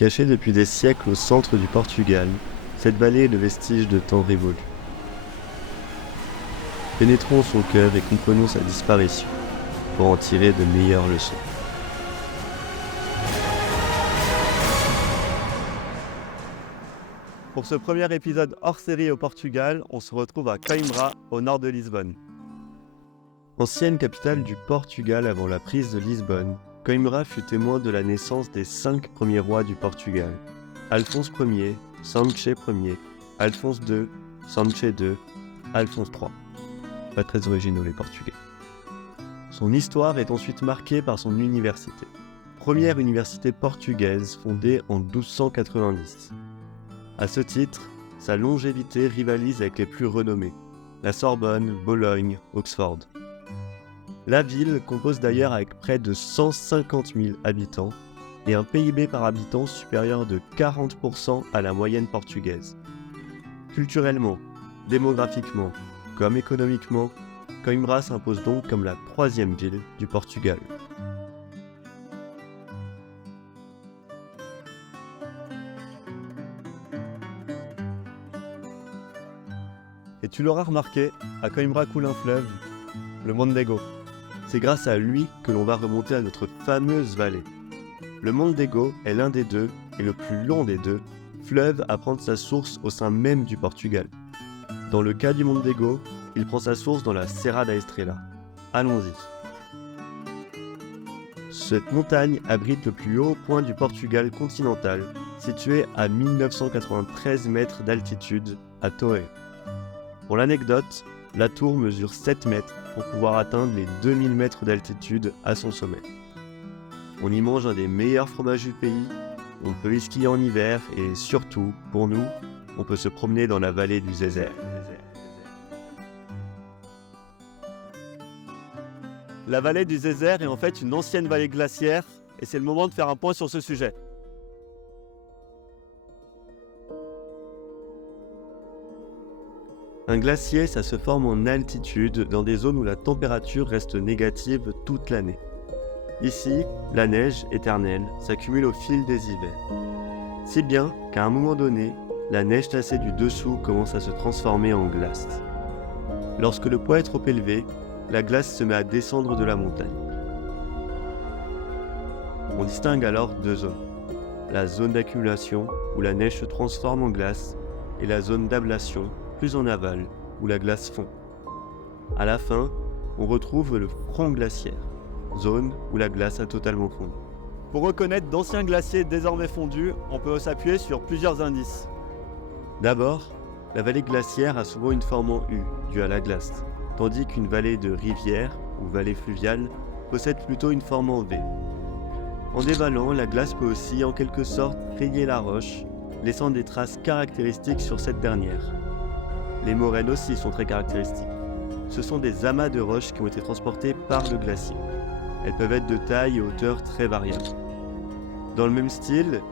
Cachée depuis des siècles au centre du Portugal, cette vallée est le vestige de temps révolus. Pénétrons son cœur et comprenons sa disparition, pour en tirer de meilleures leçons. Pour ce premier épisode hors série au Portugal, on se retrouve à Coimbra, au nord de Lisbonne. Ancienne capitale du Portugal avant la prise de Lisbonne, Coimbra fut témoin de la naissance des 5 premiers rois du Portugal. Alphonse Ier, Sanche Ier, Alphonse II, Sanche II, Alphonse III. Pas très originaux les Portugais. Son histoire est ensuite marquée par son université. Première université portugaise fondée en 1290. À ce titre, sa longévité rivalise avec les plus renommés, la Sorbonne, Bologne, Oxford. La ville compose d'ailleurs avec près de 150 000 habitants et un PIB par habitant supérieur de 40% à la moyenne portugaise. Culturellement, démographiquement, comme économiquement, Coimbra s'impose donc comme la 3e ville du Portugal. Et tu l'auras remarqué, à Coimbra coule un fleuve, le Mondego. C'est grâce à lui que l'on va remonter à notre fameuse vallée. Le Mondego est l'un des deux, et le plus long des deux, fleuve à prendre sa source au sein même du Portugal. Dans le cas du Mondego, il prend sa source dans la Serra da Estrela. Allons-y. Cette montagne abrite le plus haut point du Portugal continental, situé à 1993 mètres d'altitude, à Torre. Pour l'anecdote, la tour mesure 7 mètres pour pouvoir atteindre les 2000 mètres d'altitude à son sommet. On y mange un des meilleurs fromages du pays, on peut y skier en hiver et surtout, pour nous, on peut se promener dans la vallée du Zézer. La vallée du Zézer est en fait une ancienne vallée glaciaire et c'est le moment de faire un point sur ce sujet. Un glacier, ça se forme en altitude dans des zones où la température reste négative toute l'année. Ici, la neige éternelle s'accumule au fil des hivers. Si bien qu'à un moment donné, la neige tassée du dessous commence à se transformer en glace. Lorsque le poids est trop élevé, la glace se met à descendre de la montagne. On distingue alors 2 zones. La zone d'accumulation, où la neige se transforme en glace, et la zone d'ablation, plus en aval, où la glace fond. À la fin, on retrouve le front glaciaire, zone où la glace a totalement fondu. Pour reconnaître d'anciens glaciers désormais fondus, on peut s'appuyer sur plusieurs indices. D'abord, la vallée glaciaire a souvent une forme en U, due à la glace, tandis qu'une vallée de rivière, ou vallée fluviale, possède plutôt une forme en V. En dévalant, la glace peut aussi en quelque sorte rayer la roche, laissant des traces caractéristiques sur cette dernière. Les moraines aussi sont très caractéristiques. Ce sont des amas de roches qui ont été transportés par le glacier. Elles peuvent être de taille et hauteur très variables. Dans le même style,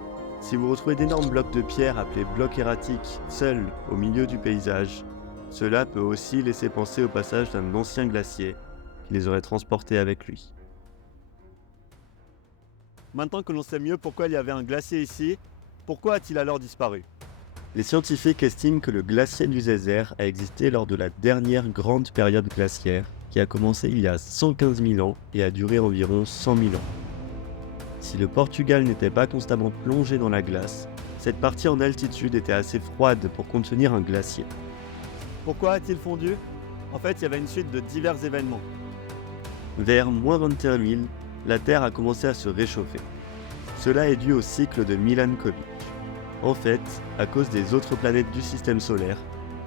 si vous retrouvez d'énormes blocs de pierre appelés blocs erratiques seuls au milieu du paysage, cela peut aussi laisser penser au passage d'un ancien glacier qui les aurait transportés avec lui. Maintenant que l'on sait mieux pourquoi il y avait un glacier ici, pourquoi a-t-il alors disparu ? Les scientifiques estiment que le glacier du Zézer a existé lors de la dernière grande période glaciaire qui a commencé il y a 115 000 ans et a duré environ 100 000 ans. Si le Portugal n'était pas constamment plongé dans la glace, cette partie en altitude était assez froide pour contenir un glacier. Pourquoi a-t-il fondu ? En fait, il y avait une suite de divers événements. Vers moins 21 000, la Terre a commencé à se réchauffer. Cela est dû au cycle de Milankovitch. En fait, à cause des autres planètes du système solaire,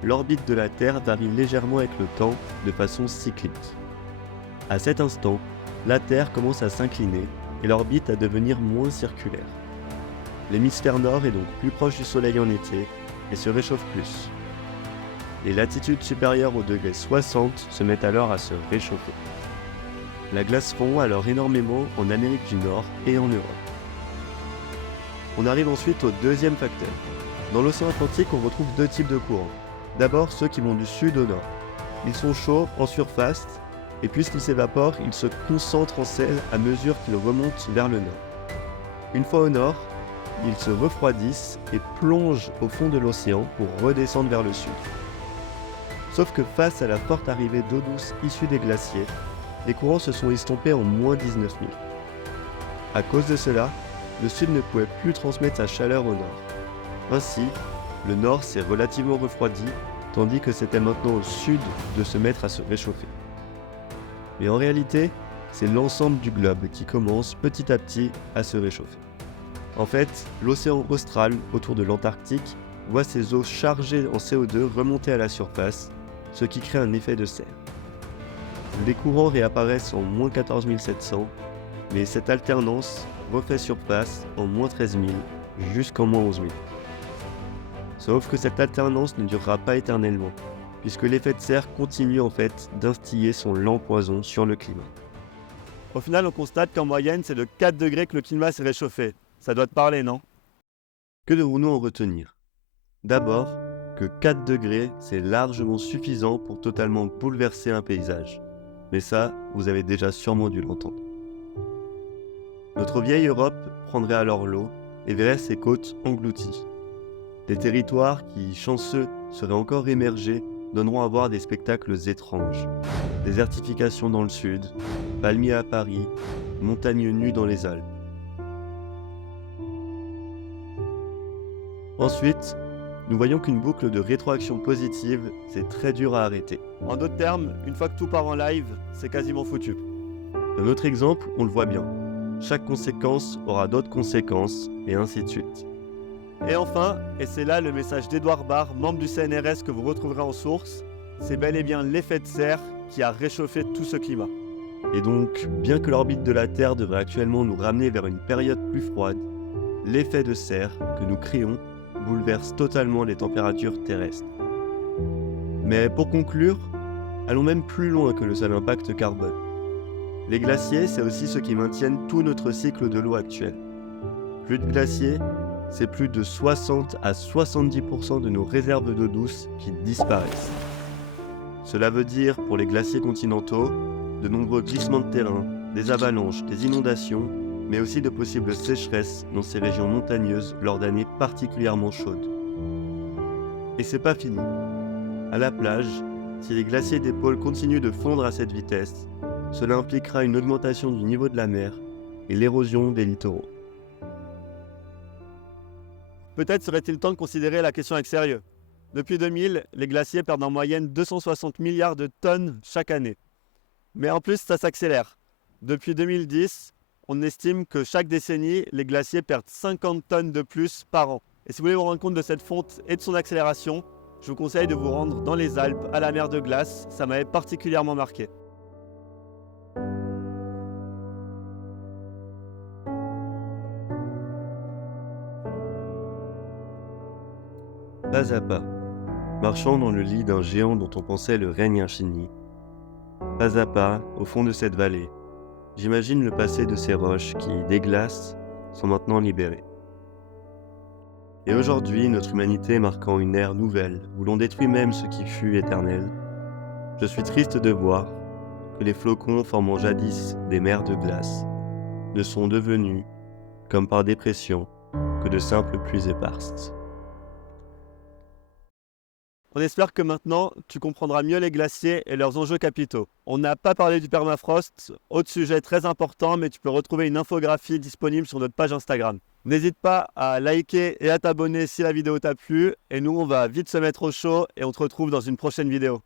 l'orbite de la Terre varie légèrement avec le temps de façon cyclique. À cet instant, la Terre commence à s'incliner et l'orbite à devenir moins circulaire. L'hémisphère nord est donc plus proche du Soleil en été et se réchauffe plus. Les latitudes supérieures au degré 60 se mettent alors à se réchauffer. La glace fond alors énormément en Amérique du Nord et en Europe. On arrive ensuite au deuxième facteur. Dans l'océan Atlantique, on retrouve 2 types de courants. D'abord, ceux qui vont du sud au nord. Ils sont chauds en surface, et puisqu'ils s'évaporent, ils se concentrent en sel à mesure qu'ils remontent vers le nord. Une fois au nord, ils se refroidissent et plongent au fond de l'océan pour redescendre vers le sud. Sauf que face à la forte arrivée d'eau douce issue des glaciers, les courants se sont estompés en moins 19 000. À cause de cela, le sud ne pouvait plus transmettre sa chaleur au nord. Ainsi, le nord s'est relativement refroidi, tandis que c'était maintenant au sud de se mettre à se réchauffer. Mais en réalité, c'est l'ensemble du globe qui commence petit à petit à se réchauffer. En fait, l'océan austral autour de l'Antarctique voit ses eaux chargées en CO2 remonter à la surface, ce qui crée un effet de serre. Les courants réapparaissent en moins 14 700, mais cette alternance refait surface en moins 13 000 jusqu'en moins 11 000. Sauf que cette alternance ne durera pas éternellement, puisque l'effet de serre continue en fait d'instiller son lent poison sur le climat. Au final, on constate qu'en moyenne, c'est de 4 degrés que le climat s'est réchauffé. Ça doit te parler, non? Que devons-nous en retenir? D'abord, que 4 degrés, c'est largement suffisant pour totalement bouleverser un paysage. Mais ça, vous avez déjà sûrement dû l'entendre. Notre vieille Europe prendrait alors l'eau et verrait ses côtes englouties. Des territoires qui, chanceux, seraient encore émergés, donneront à voir des spectacles étranges. Désertification dans le sud, palmiers à Paris, montagnes nues dans les Alpes. Ensuite, nous voyons qu'une boucle de rétroaction positive, c'est très dur à arrêter. En d'autres termes, une fois que tout part en live, c'est quasiment foutu. Dans notre exemple, on le voit bien. Chaque conséquence aura d'autres conséquences, et ainsi de suite. Et enfin, et c'est là le message d'Edouard Barr, membre du CNRS que vous retrouverez en source, c'est bel et bien l'effet de serre qui a réchauffé tout ce climat. Et donc, bien que l'orbite de la Terre devrait actuellement nous ramener vers une période plus froide, l'effet de serre que nous créons bouleverse totalement les températures terrestres. Mais pour conclure, allons même plus loin que le seul impact carbone. Les glaciers, c'est aussi ceux qui maintiennent tout notre cycle de l'eau actuel. Plus de glaciers, c'est plus de 60 à 70% de nos réserves d'eau douce qui disparaissent. Cela veut dire, pour les glaciers continentaux, de nombreux glissements de terrain, des avalanches, des inondations, mais aussi de possibles sécheresses dans ces régions montagneuses lors d'années particulièrement chaudes. Et c'est pas fini. À la plage, si les glaciers des pôles continuent de fondre à cette vitesse, cela impliquera une augmentation du niveau de la mer et l'érosion des littoraux. Peut-être serait-il temps de considérer la question avec sérieux. Depuis 2000, les glaciers perdent en moyenne 260 milliards de tonnes chaque année. Mais en plus, ça s'accélère. Depuis 2010, on estime que chaque décennie, les glaciers perdent 50 tonnes de plus par an. Et si vous voulez vous rendre compte de cette fonte et de son accélération, je vous conseille de vous rendre dans les Alpes, à la mer de glace. Ça m'avait particulièrement marqué. Pas à pas, marchant dans le lit d'un géant dont on pensait le règne infini. Pas à pas, au fond de cette vallée, j'imagine le passé de ces roches qui, déglacent, sont maintenant libérées. Et aujourd'hui, notre humanité marquant une ère nouvelle, où l'on détruit même ce qui fut éternel, je suis triste de voir que les flocons formant jadis des mers de glace ne sont devenus, comme par dépression, que de simples pluies éparses. On espère que maintenant, tu comprendras mieux les glaciers et leurs enjeux capitaux. On n'a pas parlé du permafrost, autre sujet très important, mais tu peux retrouver une infographie disponible sur notre page Instagram. N'hésite pas à liker et à t'abonner si la vidéo t'a plu, et nous on va vite se mettre au chaud et on te retrouve dans une prochaine vidéo.